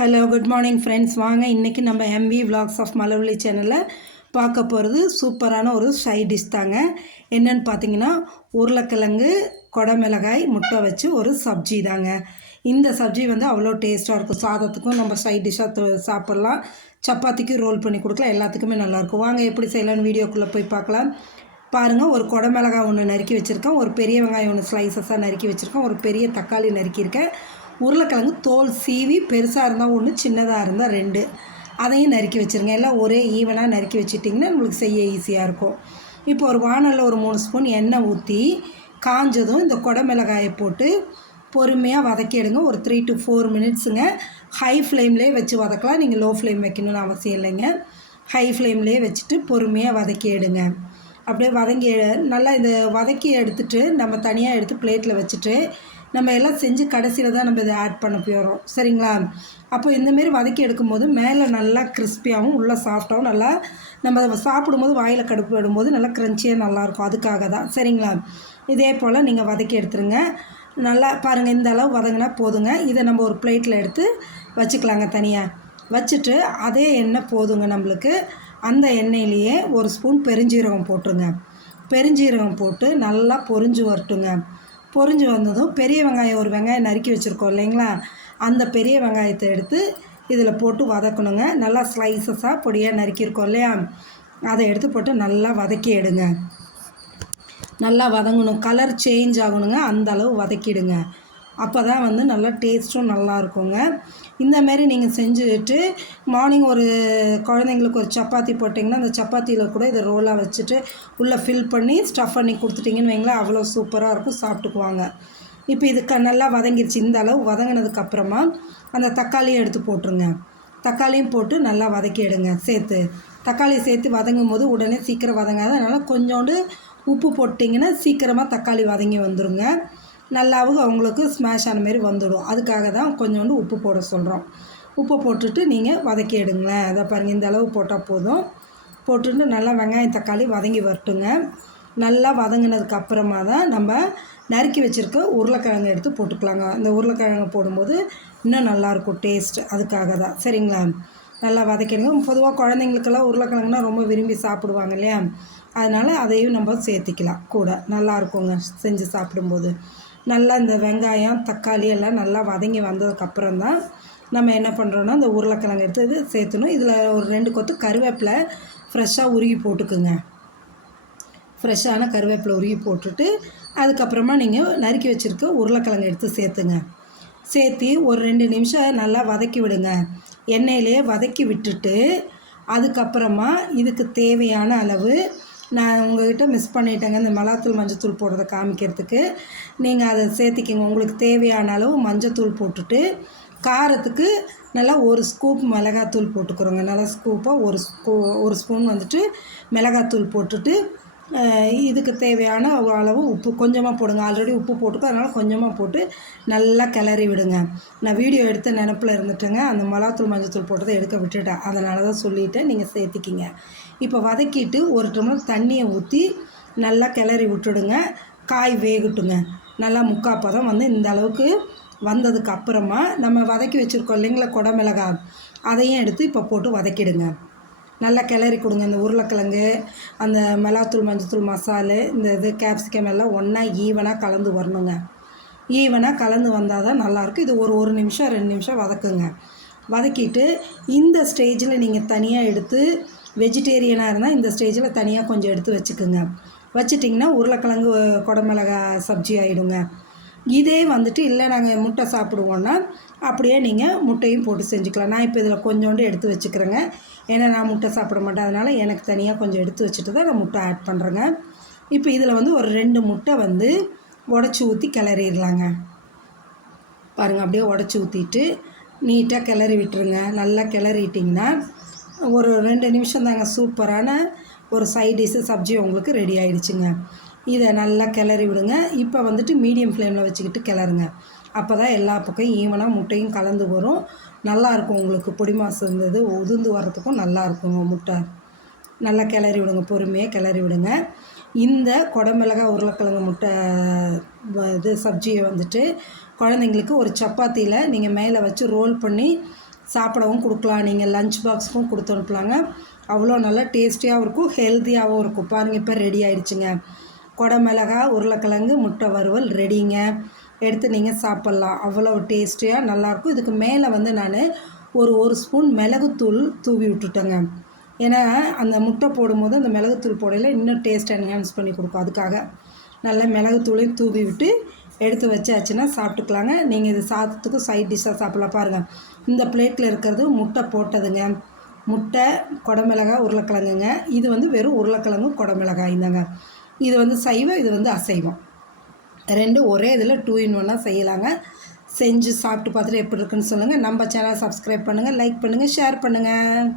Hello good morning friends வாங்க இன்றைக்கி நம்ம எம்பி vlogs ஆஃப் மலவழி சேனலில் பார்க்க போகிறது சூப்பரான ஒரு சைட் டிஷ் தாங்க. என்னென்னு பார்த்தீங்கன்னா உருளைக்கிழங்கு கொடமிளகாய் முட்டை வச்சு ஒரு சப்ஜி தாங்க. இந்த சப்ஜி வந்து அவ்வளோ டேஸ்ட்டாக இருக்கும். சாதத்துக்கும் நம்ம சைட் டிஷ்ஷாக சாப்பிட்லாம். சப்பாத்திக்கு ரோல் பண்ணி கொடுக்கலாம். எல்லாத்துக்குமே நல்லாயிருக்கும். வாங்க எப்படி செய்யலாம்னு வீடியோக்குள்ளே போய் பார்க்கலாம். பாருங்கள் ஒரு குடமிளகாய் ஒன்று நறுக்கி வச்சுருக்கேன். ஒரு பெரிய வெங்காயம் ஒன்று ஸ்லைசஸாக நறுக்கி வச்சுருக்கேன். ஒரு பெரிய தக்காளி நறுக்கியிருக்கேன். உருளைக்கிழங்கு தோல் சீவி பெருசாக இருந்தால் ஒன்று சின்னதாக இருந்தால் ரெண்டு. அதையும் நறுக்கி வச்சுருங்க. எல்லாம் ஒரே ஈவனாக நறுக்கி வச்சுட்டிங்கன்னா நம்மளுக்கு செய்ய ஈஸியாக இருக்கும். இப்போ ஒரு வானலில் ஒரு மூணு ஸ்பூன் எண்ணெய் ஊற்றி காஞ்சதும் இந்த குடமிளகாயை போட்டு பொறுமையாக வதக்கி எடுங்க. ஒரு த்ரீ டு ஃபோர் மினிட்ஸுங்க ஹை ஃப்ளேம்லேயே வச்சு வதக்கலாம். நீங்கள் லோ ஃப்ளேம் வைக்கணும்னு அவசியம் இல்லைங்க. ஹை ஃப்ளேம்லேயே வச்சுட்டு பொறுமையாக வதக்கி எடுங்க. அப்படியே வதங்கி நல்லா இந்த வதக்கி எடுத்துட்டு நம்ம தனியாக எடுத்து பிளேட்டில் வச்சுட்டு நம்ம எல்லாம் செஞ்சு கடைசியில் தான் நம்ம இதை ஆட் பண்ண போகிறோம் சரிங்களா? அப்போ இந்தமாரி வதக்கி எடுக்கும்போது மேலே நல்லா கிறிஸ்பியாகவும் உள்ளே சாஃப்டாகவும் நல்லா நம்ம அதை சாப்பிடும்போது வாயில் கடுப்பு விடும்போது நல்லா க்ரன்ச்சியாக நல்லாயிருக்கும். அதுக்காக தான். சரிங்களா? இதே போல் நீங்கள் வதக்கி எடுத்துருங்க. நல்லா பாருங்கள் இந்த அளவு வதங்கினா போதுங்க. இதை நம்ம ஒரு பிளேட்டில் எடுத்து வச்சுக்கலாங்க தனியாக வச்சுட்டு அதே எண்ணெய் போதுங்க நம்மளுக்கு. அந்த எண்ணெயிலேயே ஒரு ஸ்பூன் பெருஞ்சீரகம் போட்டுருங்க. பெருஞ்சீரகம் போட்டு நல்லா பொரிஞ்சு வரட்டுங்க. பொரிஞ்சு வந்ததும் பெரிய வெங்காயம் ஒரு வெங்காயம் நறுக்கி வச்சுருக்கோம் இல்லைங்களா? அந்த பெரிய வெங்காயத்தை எடுத்து இதில் போட்டு வதக்கணுங்க. நல்லா ஸ்லைசஸாக பொடியாக நறுக்கியிருக்கோம் இல்லையா? அதை எடுத்து போட்டு நல்லா வதக்கி எடுங்க. நல்லா வதங்கணும். கலர் சேஞ்ச் ஆகணுங்க. அந்த அளவு வதக்கிடுங்க. அப்போ தான் வந்து நல்லா டேஸ்ட்டும் நல்லா இருக்குங்க. இந்த மாதிரி நீங்கள் செஞ்சுட்டு மார்னிங் ஒரு குழந்தைங்களுக்கு ஒரு சப்பாத்தி போட்டிங்கன்னா அந்த சப்பாத்தியில் கூட இதை ரோலாக வச்சுட்டு உள்ளே ஃபில் பண்ணி ஸ்டஃப் பண்ணி கொடுத்துட்டிங்கன்னு வைங்களேன் அவ்வளோ சூப்பராக இருக்கும் சாப்பிட்டுக்குவாங்க. இப்போ இதுக்கு நல்லா வதங்கிருச்சு இந்த அளவு வதங்கினதுக்கப்புறமா அந்த தக்காளியை எடுத்து போட்டுருங்க. தக்காளியும் போட்டு நல்லா வதக்கிடுங்க சேர்த்து. தக்காளி சேர்த்து வதங்கும் போது உடனே சீக்கிரம் வதங்காது அதனால் கொஞ்சோண்டு உப்பு போட்டிங்கன்னா சீக்கிரமாக தக்காளி வதங்கி வந்துடுங்க நல்லாவும் அவங்களுக்கு ஸ்மாஷ் ஆன மாதிரி வந்துடும். அதுக்காக தான் கொஞ்சோண்டு உப்பு போட சொல்கிறோம் உப்பு போட்டுட்டு நீங்கள் வதக்கி எடுங்களேன். அதை பாருங்கள் இந்த அளவு போட்டால் போதும். போட்டுட்டு நல்லா வெங்காயம் தக்காளி வதங்கி வரட்டுங்க. நல்லா வதங்கினதுக்கு அப்புறமா தான் நம்ம நறுக்கி வச்சுருக்க உருளைக்கிழங்கு எடுத்து போட்டுக்கலாங்க. இந்த உருளைக்கிழங்கு போடும்போது இன்னும் நல்லாயிருக்கும் டேஸ்ட் அதுக்காக தான். சரிங்களா? நல்லா வதக்கிடுங்க. பொதுவாக குழந்தைங்களுக்கெல்லாம் உருளைக்கிழங்குனா ரொம்ப விரும்பி சாப்பிடுவாங்க இல்லையா? அதனால் அதையும் நம்ம சேர்த்திக்கலாம் கூட. நல்லாயிருக்குங்க. செஞ்சு சாப்பிடும்போது. நல்லா இந்த வெங்காயம் தக்காளி எல்லாம் நல்லா வதங்கி வந்ததுக்கப்புறம் தான் நம்ம என்ன பண்ணுறோன்னா இந்த உருளைக்கிழங்கு எடுத்து இது இதில் ஒரு ரெண்டு கொத்து கருவேப்பிலை ஃப்ரெஷ்ஷாக உருகி போட்டுக்குங்க. ஃப்ரெஷ்ஷான கருவேப்பிலை உருகி போட்டுட்டு அதுக்கப்புறமா நீங்கள் நறுக்கி வச்சுருக்க உருளைக்கிழங்கு எடுத்து சேர்த்துங்க. சேர்த்து ஒரு ரெண்டு நிமிஷம் நல்லா வதக்கி விடுங்க. எண்ணெயிலே வதக்கி விட்டுட்டு அதுக்கப்புறமா இதுக்கு தேவையான அளவு நான் உங்கள்கிட்ட மிஸ் பண்ணிட்டேங்க. இந்த மிளகாத்தூள் மஞ்சத்தூள் போடுறத காமிக்கிறதுக்கு. நீங்கள் அதை சேர்த்திக்கிங்க. உங்களுக்கு தேவையான அளவு மஞ்சத்தூள் போட்டுட்டு காரத்துக்கு நல்லா ஒரு ஸ்கூப் மிளகாத்தூள் போட்டுக்கிறோங்க. நல்லா ஸ்கூப்பாக ஒரு ஸ்கூ ஒரு ஸ்பூன் வந்துட்டு மிளகாத்தூள் போட்டுட்டு இதுக்கு தேவையான ஒரு அளவு உப்பு. கொஞ்சமாக போடுங்க. ஆல்ரெடி உப்பு போட்டுக்கோ. அதனால் கொஞ்சமாக போட்டு நல்லா கிளறி விடுங்க. நான் வீடியோ எடுத்த நினப்பில் இருந்துட்டேங்க. அந்த மிளகாத்தூள் மஞ்சத்தூள் போட்டதை எடுக்க விட்டுட்டேன். அதனால தான் சொல்லிவிட்டேன் நீங்கள் சேர்த்திக்கிங்க. இப்போ வதக்கிட்டு ஒரு டம்ளர் தண்ணியை ஊற்றி நல்லா கிளறி விட்டுடுங்க. காய் வேகட்டுங்க. நல்லா முக்கால் பதம் வந்து இந்த அளவுக்கு வந்ததுக்கு அப்புறமா நம்ம வதக்கி வச்சுருக்கோம் இல்லைங்களா குடமிளகாய். அதையும் எடுத்து இப்போ போட்டு வதக்கிடுங்க. நல்லா கிளறி கொடுங்க. இந்த உருளைக்கிழங்கு அந்த மிளகாத்தூள் மஞ்சத்தூள் மசாலு இந்த இது கேப்சிகம் எல்லாம் ஒன்றா ஈவனாக கலந்து வரணுங்க. ஈவனாக கலந்து வந்தால் தான் நல்லாயிருக்கும். இது ஒரு ஒரு நிமிஷம் ரெண்டு நிமிஷம் வதக்குங்க. வதக்கிட்டு இந்த ஸ்டேஜில் நீங்கள் தனியாக எடுத்து வெஜிடேரியனாக இருந்தால் இந்த ஸ்டேஜில் தனியாக கொஞ்சம் எடுத்து வச்சுக்கோங்க. வச்சிட்டிங்கன்னா உருளைக்கிழங்கு குடமிளகா சப்ஜி ஆகிடுங்க இதே வந்துட்டு இல்லை நாங்கள் முட்டை சாப்பிடுவோன்னா அப்படியே நீங்கள் முட்டையும் போட்டு செஞ்சுக்கலாம். நான் இப்போ இதில் கொஞ்சோண்டு எடுத்து வச்சுக்கிறேங்க. ஏன்னா நான் முட்டை சாப்பிட மாட்டேன். அதனால் எனக்கு தனியாக கொஞ்சம் எடுத்து வச்சுட்டு தான் நான் முட்டை ஆட் பண்ணுறேங்க இப்போ இதில் வந்து ஒரு ரெண்டு முட்டை வந்து உடச்சி ஊற்றி கிளறிடலாங்க. பாருங்கள் அப்படியே உடச்சி ஊற்றிட்டு நீட்டாக கிளறி விட்டுருங்க. நல்லா கிளறிட்டிங்கன்னா ஒரு ரெண்டு நிமிஷம் தாங்க சூப்பரான ஒரு சைட் டிஷ்ஷு சப்ஜி உங்களுக்கு ரெடி ஆயிடுச்சுங்க. இதை நல்லா கிளறி விடுங்க. இப்போ வந்துட்டு மீடியம் ஃப்ளேமில் வச்சுக்கிட்டு கிளறுங்க. அப்போ தான் எல்லா பக்கம் ஈவனாக முட்டையும் கலந்து வரும். நல்லாயிருக்கும் உங்களுக்கு. பொடி மாசு இருந்தது உதிர்ந்து வர்றதுக்கும் நல்லா இருக்குங்க முட்டை. நல்லா கிளறி விடுங்க. பொறுமையாக கிளறி விடுங்க. இந்த குடமிளகா உருளைக்கிழங்கு முட்டை இது சப்ஜியை வந்துட்டு குழந்தைங்களுக்கு ஒரு சப்பாத்தியில் நீங்கள் மேலே வச்சு ரோல் பண்ணி சாப்பிடவும் கொடுக்கலாம். நீங்கள் லஞ்ச் பாக்ஸுக்கும் கொடுத்து அனுப்பலாங்க. அவ்வளோ நல்லா டேஸ்டியாகவும் இருக்கும் ஹெல்த்தியாகவும் இருக்கும். பாருங்கள் இப்போ ரெடி ஆயிடுச்சுங்க. குடமிளகா உருளைக்கிழங்கு முட்டை வறுவல் ரெடிங்க எடுத்து நீங்கள் சாப்பிட்லாம். அவ்வளோ டேஸ்டியாக நல்லாயிருக்கும். இதுக்கு மேலே வந்து நான் ஒரு ஒரு ஸ்பூன் மிளகுத்தூள் தூவி விட்டுட்டேங்க. ஏன்னா அந்த முட்டை போடும்போது அந்த மிளகுத்தூள் போடையில் இன்னும் டேஸ்ட் என்ஹான்ஸ் பண்ணி கொடுக்கும். அதுக்காக நல்லா மிளகுத்தூளையும் தூவி விட்டு எடுத்து வச்சாச்சுன்னா சாப்பிட்டுக்கலாங்க. நீங்கள் இது சாதத்துக்கு சைட் டிஷ்ஷாக சாப்பிடலாம் பாருங்கள் இந்த பிளேட்டில் இருக்கிறது முட்டை போட்டதுங்க. முட்டை குடமிளகா உருளைக்கிழங்குங்க. இது வந்து வெறும் உருளைக்கிழங்கு கொடமிளகாய் தாங்க. இது வந்து சைவம் இது வந்து அசைவம். ரெண்டும் ஒரே இதில் டூ இன் ஒன்னாக செய்யலாங்க. செஞ்சு சாப்பிட்டு பார்த்துட்டு எப்படி இருக்குன்னு சொல்லுங்கள் நம்ம சேனல் சப்ஸ்கிரைப் பண்ணுங்கள் லைக் பண்ணுங்கள் ஷேர் பண்ணுங்கள்